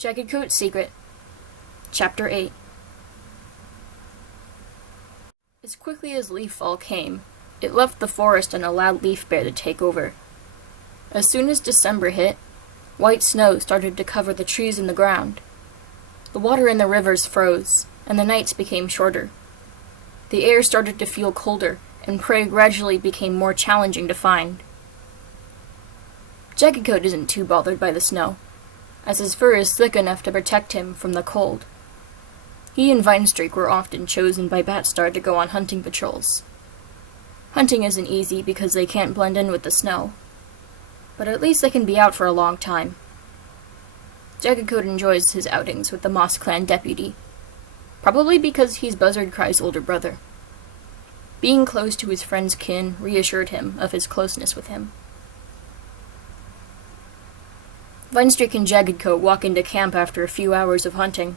Jaggedcoat's Secret, Chapter 8. As quickly as leaffall came, it left the forest and allowed Leaf Bear to take over. As soon as December hit, white snow started to cover the trees and the ground. The water in the rivers froze, and the nights became shorter. The air started to feel colder, and prey gradually became more challenging to find. Jaggedcoat isn't too bothered by the snow, as his fur is thick enough to protect him from the cold. He and Vinestreak were often chosen by Batstar to go on hunting patrols. Hunting isn't easy because they can't blend in with the snow, but at least they can be out for a long time. Jaggedcoat enjoys his outings with the Moss Clan deputy, probably because he's Buzzardcry's older brother. Being close to his friend's kin reassured him of his closeness with him. Vinestreak and Jaggedcoat walk into camp after a few hours of hunting.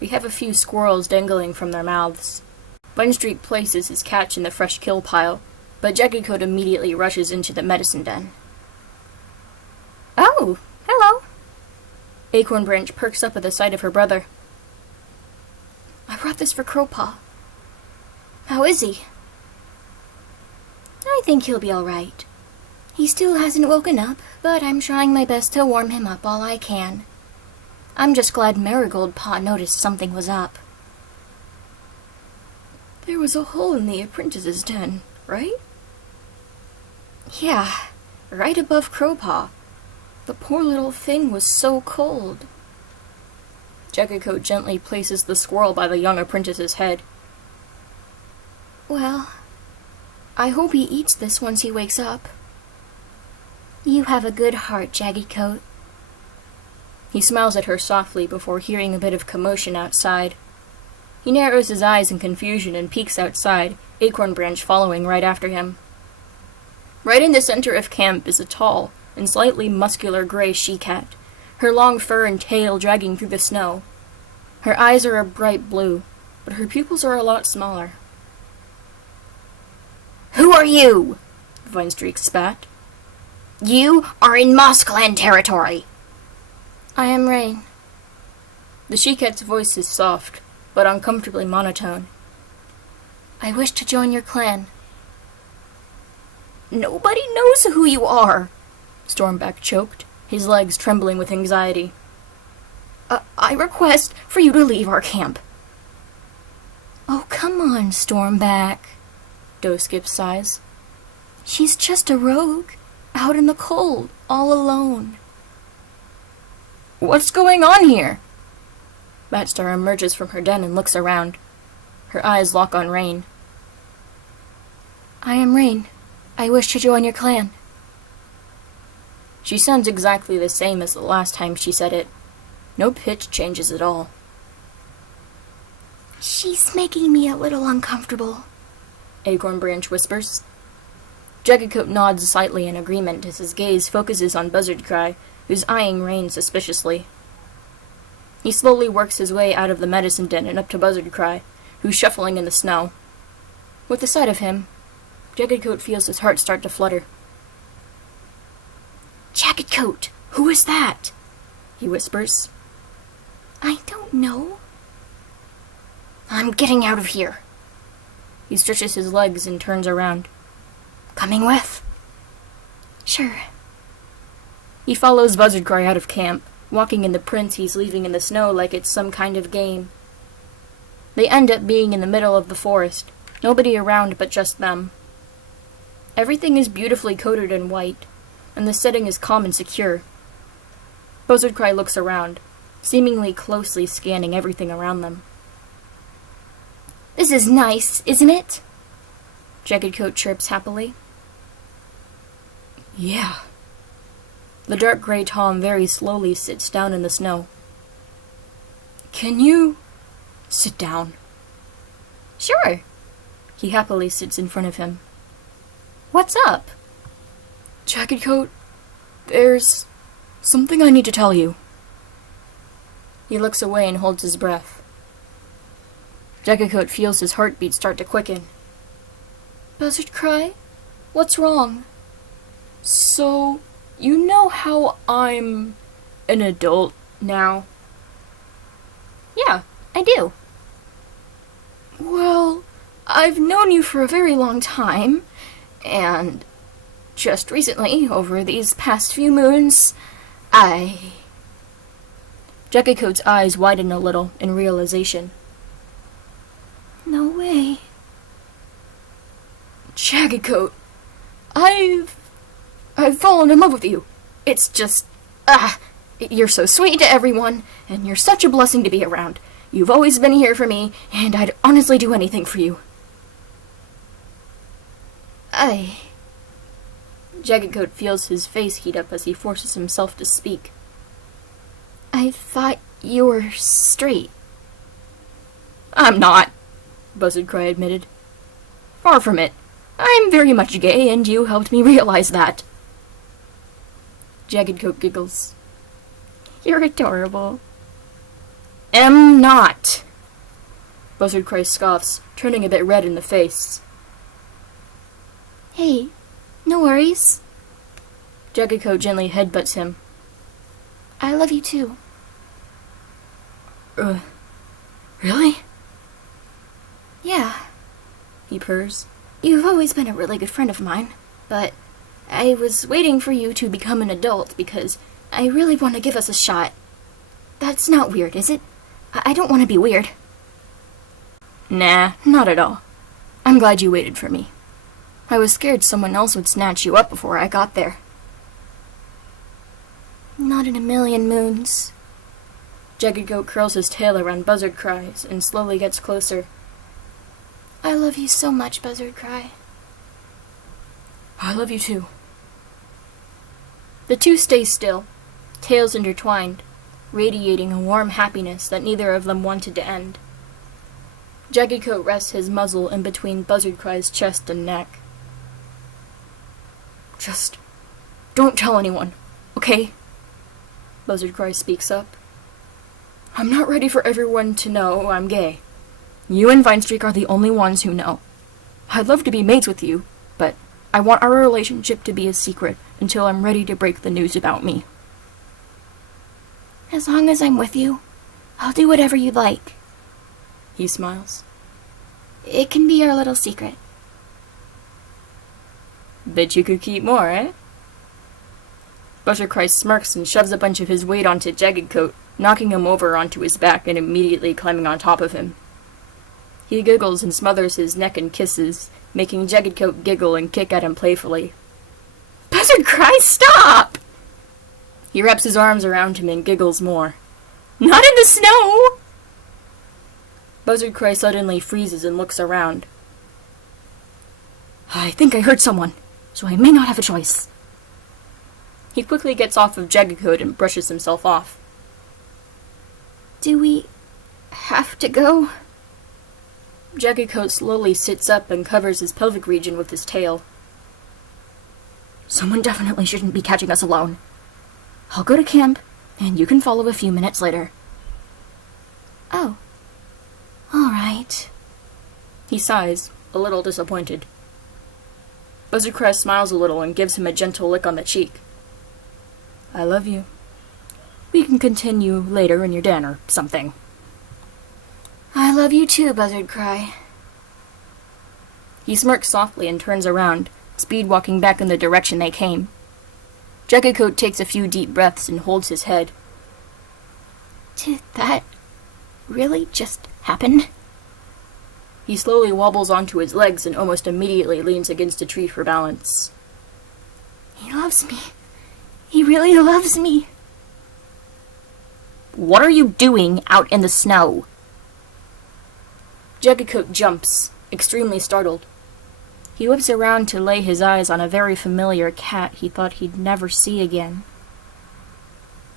We have a few squirrels dangling from their mouths. Vinestreak places his catch in the fresh kill pile, but Jaggedcoat immediately rushes into the medicine den. Oh, hello. Acorn Branch perks up at the sight of her brother. I brought this for Crowpaw. How is he? I think he'll be all right. He still hasn't woken up, but I'm trying my best to warm him up all I can. I'm just glad Marigold Paw noticed something was up. There was a hole in the apprentice's den, right? Yeah, right above Crowpaw. The poor little thing was so cold. Jaggedcoat gently places the squirrel by the young apprentice's head. Well, I hope he eats this once he wakes up. You have a good heart, Jaggedcoat. He smiles at her softly before hearing a bit of commotion outside. He narrows his eyes in confusion and peeks outside, Acorn Branch following right after him. Right in the center of camp is a tall and slightly muscular gray she-cat, her long fur and tail dragging through the snow. Her eyes are a bright blue, but her pupils are a lot smaller. "Who are you?" Vinestreak spat. "You are in Moss Clan territory." I am Rain. The she-cat's voice is soft, but uncomfortably monotone. I wish to join your clan. "Nobody knows who you are," Stormback choked, his legs trembling with anxiety. I request for you to leave our camp." Oh, come on, Stormback. Doughskip sighs. She's just a rogue, out in the cold, all alone. What's going on here? Batstar emerges from her den and looks around. Her eyes lock on Rain. I am Rain. I wish to join your clan. She sounds exactly the same as the last time she said it. No pitch changes at all. She's making me a little uncomfortable, Acorn Branch whispers. Jaggedcoat nods slightly in agreement as his gaze focuses on Buzzardcry, who's eyeing Rain suspiciously. He slowly works his way out of the medicine den and up to Buzzardcry, who's shuffling in the snow. With the sight of him, Jaggedcoat feels his heart start to flutter. "Jaggedcoat, who is that?" he whispers. I don't know. "I'm getting out of here." He stretches his legs and turns around. "Coming with?" Sure. He follows Buzzardcry out of camp, walking in the prints he's leaving in the snow like it's some kind of game. They end up being in the middle of the forest, nobody around but just them. Everything is beautifully coated in white, and the setting is calm and secure. Buzzardcry looks around, seemingly closely scanning everything around them. This is nice, isn't it? Jaggedcoat chirps happily. Yeah. The dark gray Tom very slowly sits down in the snow. Can you sit down? Sure. He happily sits in front of him. What's up? Jaggedcoat, there's something I need to tell you. He looks away and holds his breath. Jaggedcoat feels his heartbeat start to quicken. Buzzardcry? What's wrong? So, you know how I'm an adult now? Yeah, I do. Well, I've known you for a very long time, and just recently, over these past few moons, Jaggedcoat's eyes widen a little in realization. No way. Jaggedcoat, I've fallen in love with you. It's just, you're so sweet to everyone, and you're such a blessing to be around. You've always been here for me, and I'd honestly do anything for you. Jaggedcoat feels his face heat up as he forces himself to speak. I thought you were straight. I'm not, Buzzardcry admitted. Far from it. I'm very much gay, and you helped me realize that. Jaggedcoat giggles. You're adorable. Am not. Buzzardcry scoffs, turning a bit red in the face. Hey, no worries. Jaggedcoat gently headbutts him. I love you too. Really? Yeah. He purrs. You've always been a really good friend of mine, but I was waiting for you to become an adult because I really want to give us a shot. That's not weird, is it? I don't want to be weird. Nah, not at all. I'm glad you waited for me. I was scared someone else would snatch you up before I got there. Not in a million moons. Jaggedcoat curls his tail around Buzzardcry's and slowly gets closer. I love you so much, Buzzardcry. I love you too. The two stay still, tails intertwined, radiating a warm happiness that neither of them wanted to end. Jaggedcoat rests his muzzle in between Buzzardcry's chest and neck. Just don't tell anyone, okay? Buzzardcry speaks up. I'm not ready for everyone to know I'm gay. You and Vinestreak are the only ones who know. I'd love to be mates with you, but I want our relationship to be a secret until I'm ready to break the news about me. As long as I'm with you, I'll do whatever you'd like. He smiles. It can be our little secret. Bet you could keep more, eh? Buzzardcry smirks and shoves a bunch of his weight onto Jaggedcoat, knocking him over onto his back and immediately climbing on top of him. He giggles and smothers his neck in kisses, making Jaggedcoat giggle and kick at him playfully. Buzzardcry, stop! He wraps his arms around him and giggles more. Not in the snow! Buzzardcry suddenly freezes and looks around. I think I heard someone, so I may not have a choice. He quickly gets off of Jaggedcoat and brushes himself off. Do we have to go? Jaggedcoat slowly sits up and covers his pelvic region with his tail. Someone definitely shouldn't be catching us alone. I'll go to camp, and you can follow a few minutes later. Oh. All right. He sighs, a little disappointed. Buzzardcry smiles a little and gives him a gentle lick on the cheek. I love you. We can continue later in your den or something. I love you too, Buzzardcry. He smirks softly and turns around, speed walking back in the direction they came. Jaggedcoat takes a few deep breaths and holds his head. Did that really just happen? He slowly wobbles onto his legs and almost immediately leans against a tree for balance. He loves me. He really loves me. What are you doing out in the snow? Jaggedcoat jumps, extremely startled. He whips around to lay his eyes on a very familiar cat he thought he'd never see again.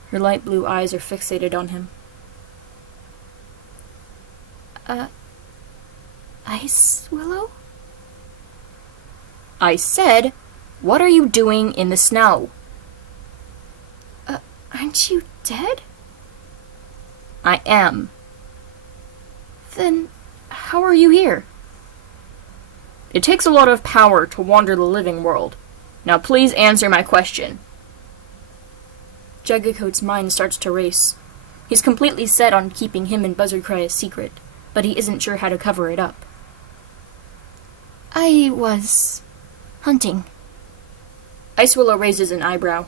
Her light blue eyes are fixated on him. Ice Willow? I said, what are you doing in the snow? Aren't you dead? I am. Then How are you here? It takes a lot of power to wander the living world. Now please answer my question. Jaggedcoat's mind starts to race, He's completely set on keeping him and Buzzardcry a secret, but he isn't sure how to cover it up. I was hunting. Icewillow raises an eyebrow.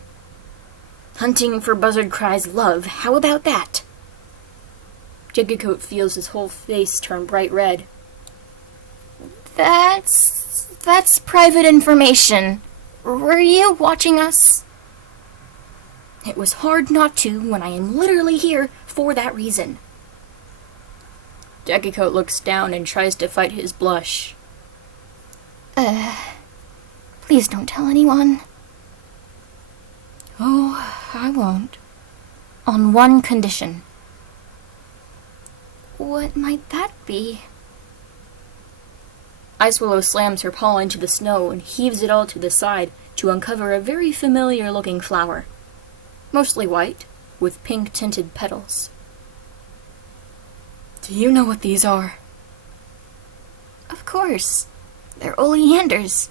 Hunting for Buzzardcry's love. How about that? Jaggedcoat feels his whole face turn bright red. That's private information. Were you watching us? It was hard not to when I am literally here for that reason. Jaggedcoat looks down and tries to fight his blush. Please don't tell anyone. Oh, I won't. On one condition. What might that be? Icewillow slams her paw into the snow and heaves it all to the side to uncover a very familiar-looking flower. Mostly white, with pink-tinted petals. Do you know what these are? Of course. They're oleanders.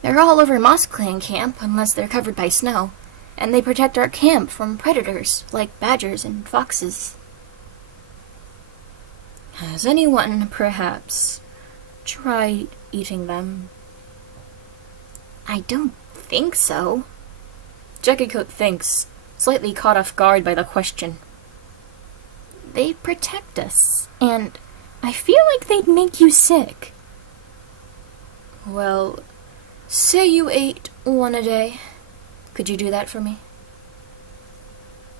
They're all over Moss Clan camp unless they're covered by snow, and they protect our camp from predators like badgers and foxes. Has anyone, perhaps, tried eating them? I don't think so. Jaggedcoat thinks, slightly caught off guard by the question. They protect us, and I feel like they'd make you sick. Well, say you ate one a day. Could you do that for me?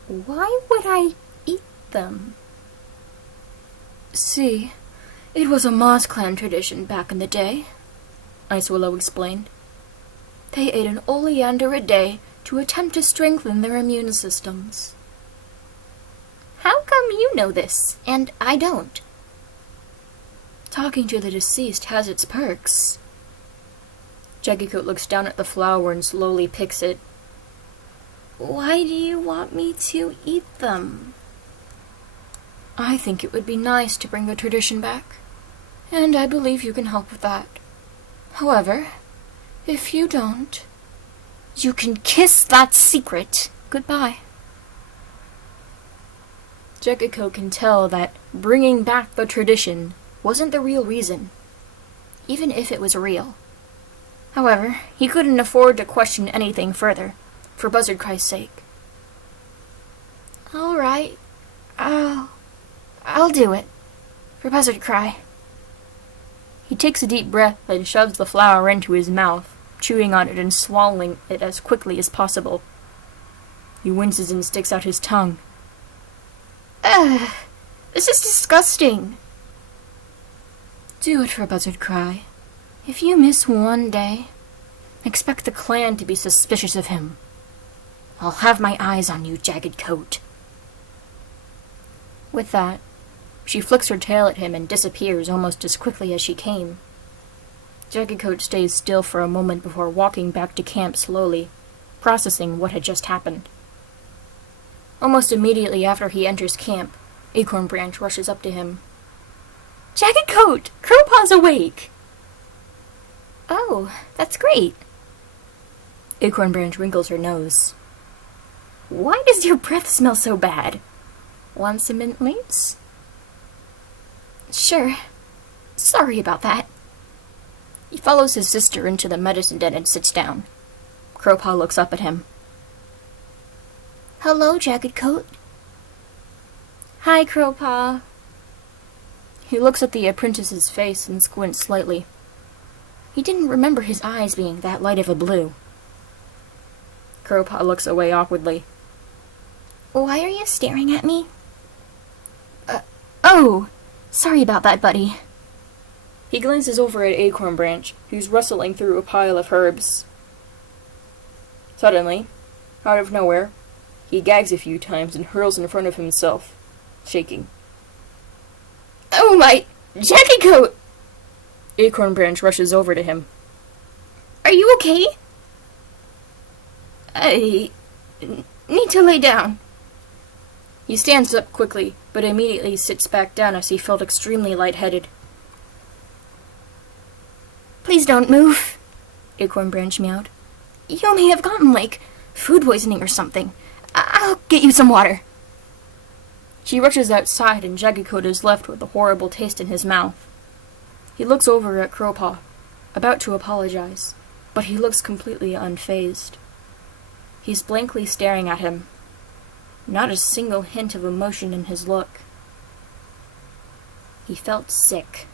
Why would I eat them? See, it was a Moss Clan tradition back in the day, Icewillow explained. They ate an oleander a day to attempt to strengthen their immune systems. How come you know this, and I don't? Talking to the deceased has its perks. Jaggedcoat looks down at the flower and slowly picks it. Why do you want me to eat them? I think it would be nice to bring the tradition back, and I believe you can help with that. However, if you don't, you can kiss that secret. Goodbye. Jaggedcoat can tell that bringing back the tradition wasn't the real reason, even if it was real. However, he couldn't afford to question anything further, for Buzzardcry's sake. All right, I'll do it, for Buzzardcry. He takes a deep breath and shoves the flower into his mouth, chewing on it and swallowing it as quickly as possible. He winces and sticks out his tongue. Ugh, this is disgusting. Do it for Buzzardcry. If you miss one day, expect the clan to be suspicious of him. I'll have my eyes on you, Jaggedcoat. With that, she flicks her tail at him and disappears almost as quickly as she came. Jaggedcoat stays still for a moment before walking back to camp slowly, processing what had just happened. Almost immediately after he enters camp, Acorn Branch rushes up to him. Jaggedcoat! Crowpaw's awake! Oh, that's great. Acorn Branch wrinkles her nose. Why does your breath smell so bad? Want some mint leaves? Sure. Sorry about that. He follows his sister into the medicine den and sits down. Crowpaw looks up at him. Hello, Jaggedcoat. Hi, Crowpaw. He looks at the apprentice's face and squints slightly. He didn't remember his eyes being that light of a blue. Crowpaw looks away awkwardly. Why are you staring at me? Oh, sorry about that, buddy. He glances over at Acorn Branch, who's rustling through a pile of herbs. Suddenly, out of nowhere, he gags a few times and hurls in front of himself, shaking. Oh my... Jaggedcoat! Acorn Branch rushes over to him. Are you okay? I need to lay down. He stands up quickly, but immediately sits back down as he felt extremely lightheaded. Please don't move, Acorn Branch meowed. You may have gotten, food poisoning or something. I'll get you some water. She rushes outside and Jaggedcoat is left with a horrible taste in his mouth. He looks over at Crowpaw, about to apologize, but he looks completely unfazed. He's blankly staring at him. Not a single hint of emotion in his look. He felt sick.